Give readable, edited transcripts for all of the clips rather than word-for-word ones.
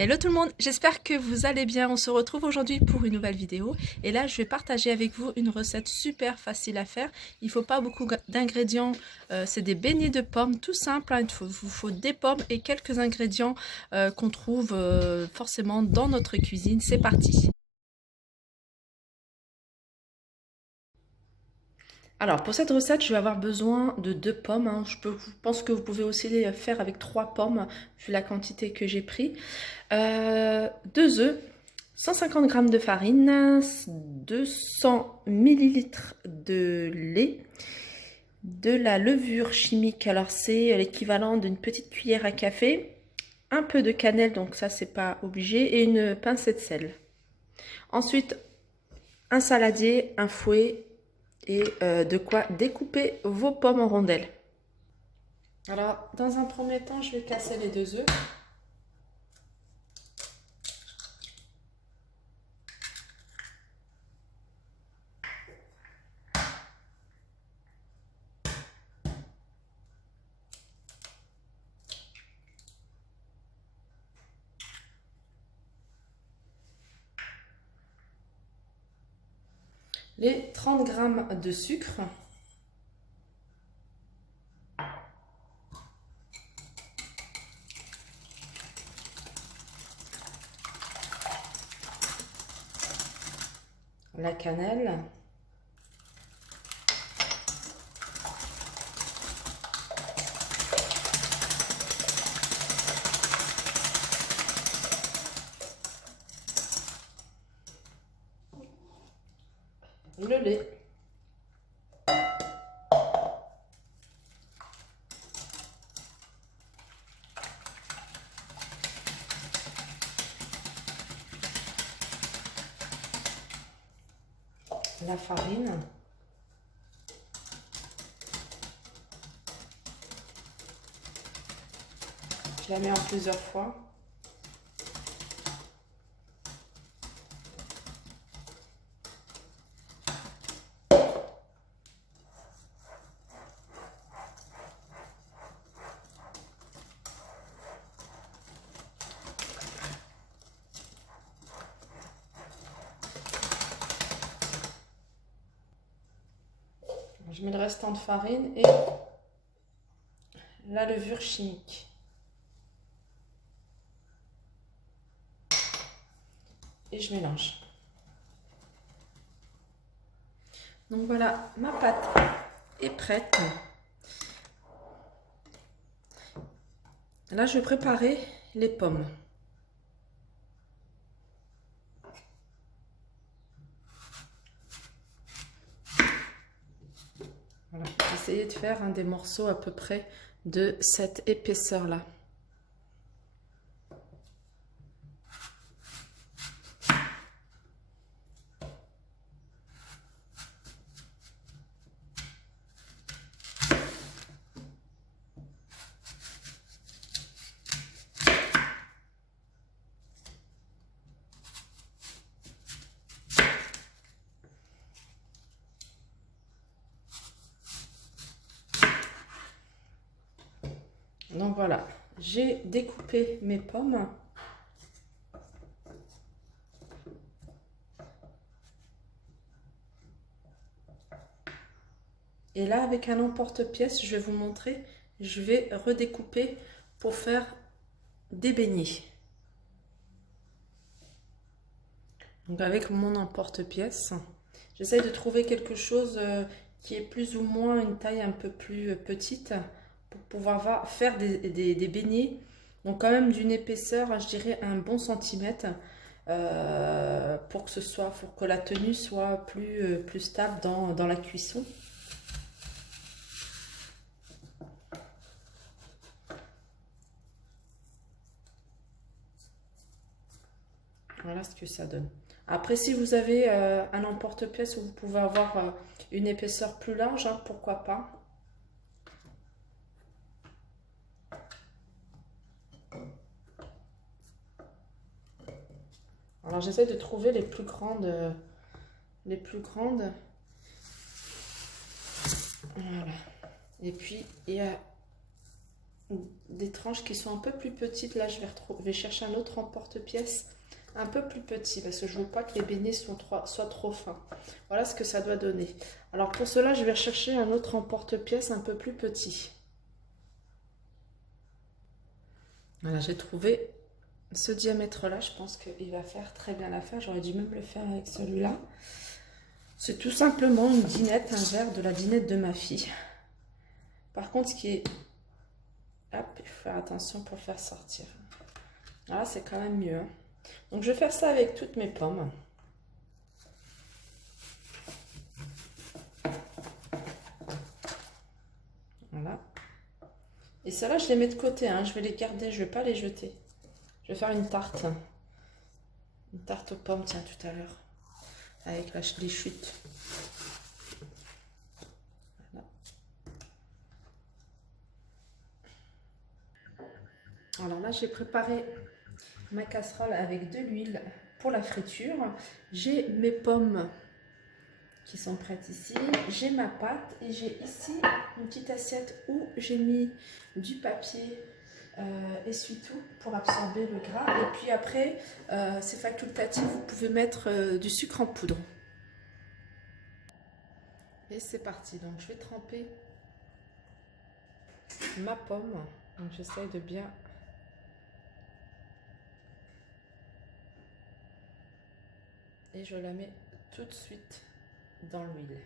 Hello tout le monde, j'espère que vous allez bien. On se retrouve aujourd'hui pour une nouvelle vidéo et là je vais partager avec vous une recette super facile à faire. Il ne faut pas beaucoup d'ingrédients, c'est des beignets de pommes tout simple, hein. Vous faut des pommes et quelques ingrédients qu'on trouve forcément dans notre cuisine. C'est parti. Alors pour cette recette, je vais avoir besoin de 2 pommes, hein. Je pense que vous pouvez aussi les faire avec 3 pommes, vu la quantité que j'ai pris. 2 œufs, 150 g de farine, 200 millilitres de lait, de la levure chimique, alors c'est l'équivalent d'une petite cuillère à café, un peu de cannelle, donc ça c'est pas obligé, et une pincée de sel. Ensuite, un saladier, un fouet et de quoi découper vos pommes en rondelles. Alors, dans un premier temps, je vais casser les 2 œufs. Les 30 g de sucre. La cannelle. Le lait. La farine. Je la mets en plusieurs fois. Je mets le restant de farine et la levure chimique. Et je mélange. Donc voilà, ma pâte est prête. Là, je vais préparer les pommes. Voilà, j'essayais de faire des morceaux à peu près de cette épaisseur-là. Donc voilà, j'ai découpé mes pommes. Et là, avec un emporte-pièce, je vais vous montrer, je vais redécouper pour faire des beignets. Donc avec mon emporte-pièce, j'essaye de trouver quelque chose qui est plus ou moins une taille un peu plus petite pour pouvoir faire des beignets. Donc quand même d'une épaisseur, je dirais un bon centimètre pour que la tenue soit plus stable dans la cuisson. Voilà ce que ça donne. Après, si vous avez un emporte-pièce où vous pouvez avoir une épaisseur plus large, hein, pourquoi pas. Alors, j'essaie de trouver les plus grandes. Voilà. Et puis, il y a des tranches qui sont un peu plus petites. Là, je vais chercher un autre emporte-pièce un peu plus petit parce que je veux pas que les beignets soient trop fins. Voilà ce que ça doit donner. Alors pour cela, je vais chercher un autre emporte-pièce un peu plus petit. Voilà, j'ai trouvé ce diamètre-là. Je pense qu'il va faire très bien l'affaire. J'aurais dû même le faire avec celui-là. C'est tout simplement une dinette, un verre de la dinette de ma fille. Par contre, ce qui est... Hop, il faut faire attention pour le faire sortir. Là, c'est quand même mieux. Hein. Donc, je vais faire ça avec toutes mes pommes. Voilà. Et celles-là, je les mets de côté. Hein. Je vais les garder, je ne vais pas les jeter. Je vais faire une tarte. Une tarte aux pommes, tiens, tout à l'heure. Avec les chutes. Voilà. Alors là, j'ai préparé ma casserole avec de l'huile pour la friture. J'ai mes pommes qui sont prêtes ici. J'ai ma pâte et j'ai ici une petite assiette où j'ai mis du papier essuie-tout pour absorber le gras. Et puis après, c'est facultatif, vous pouvez mettre du sucre en poudre. Et c'est parti. Donc je vais tremper ma pomme. Donc j'essaye de bien... Et je la mets tout de suite dans l'huile.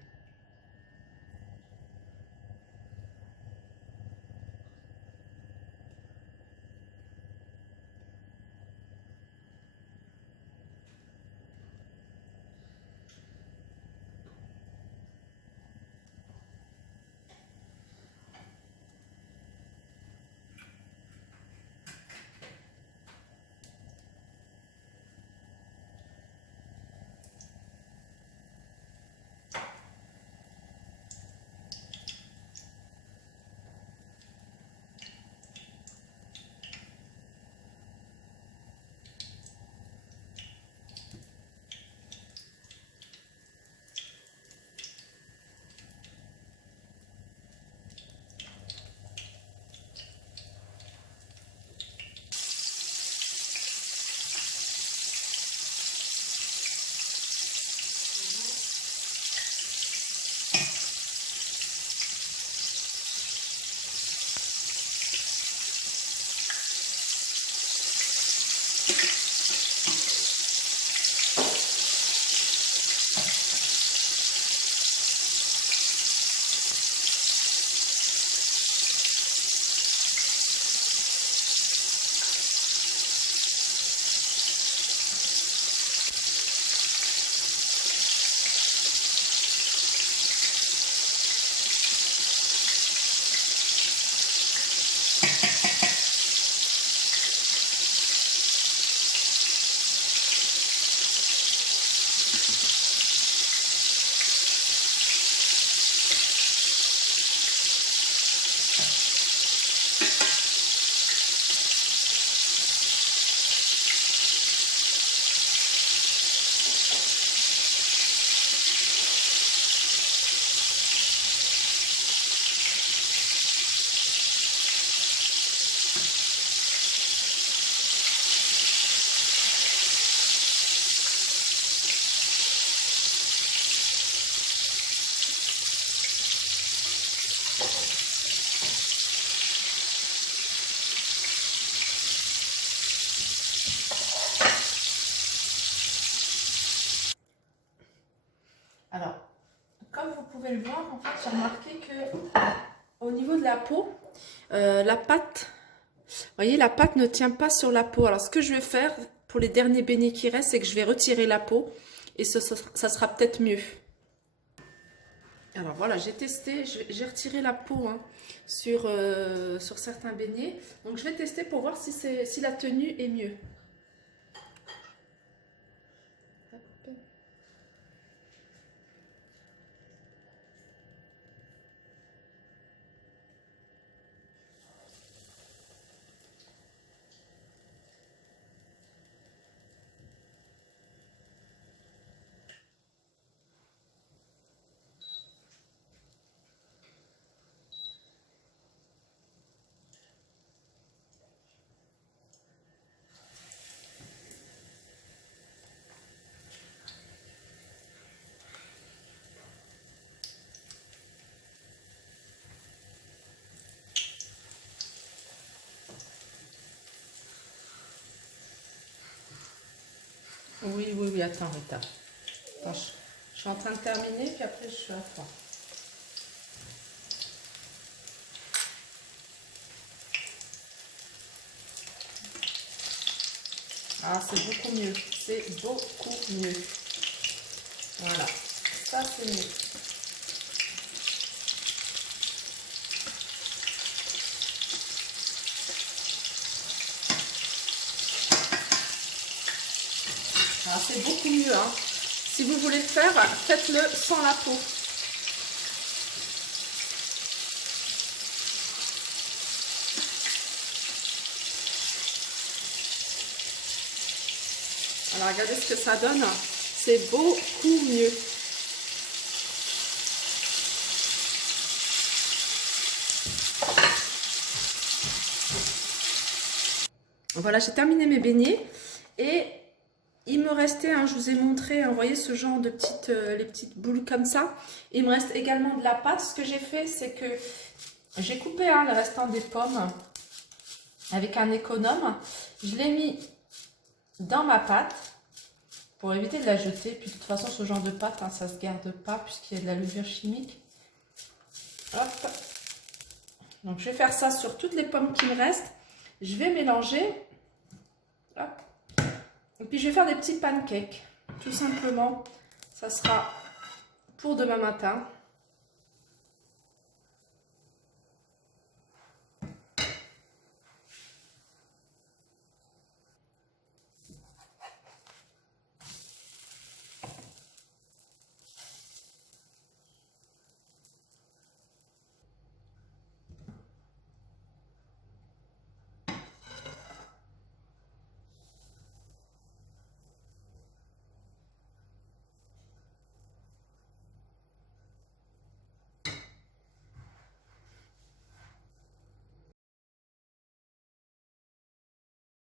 Alors, comme vous pouvez le voir, en fait, j'ai remarqué que au niveau de la peau, la pâte, vous voyez, la pâte ne tient pas sur la peau. Alors, ce que je vais faire pour les derniers beignets qui restent, c'est que je vais retirer la peau et ça sera peut-être mieux. Alors voilà, j'ai testé, j'ai retiré la peau hein, sur certains beignets. Donc, je vais tester pour voir si la tenue est mieux. Oui, oui, oui, attends, Rita. Attends, je suis en train de terminer, puis après je suis à toi. Ah, c'est beaucoup mieux. C'est beaucoup mieux. Voilà. Ça, c'est mieux. Ah, c'est beaucoup mieux, hein. Si vous voulez le faire, faites-le sans la peau. Alors, regardez ce que ça donne. C'est beaucoup mieux. Voilà, j'ai terminé mes beignets. Et il me restait, hein, je vous ai montré, hein, vous voyez ce genre de les petites boules comme ça. Il me reste également de la pâte. Ce que j'ai fait, c'est que j'ai coupé, hein, le restant des pommes avec un économe. Je l'ai mis dans ma pâte pour éviter de la jeter. Puis de toute façon, ce genre de pâte, hein, ça ne se garde pas puisqu'il y a de la levure chimique. Hop. Donc je vais faire ça sur toutes les pommes qui me restent. Je vais mélanger. Hop. Et puis je vais faire des petits pancakes. Tout simplement, ça sera pour demain matin.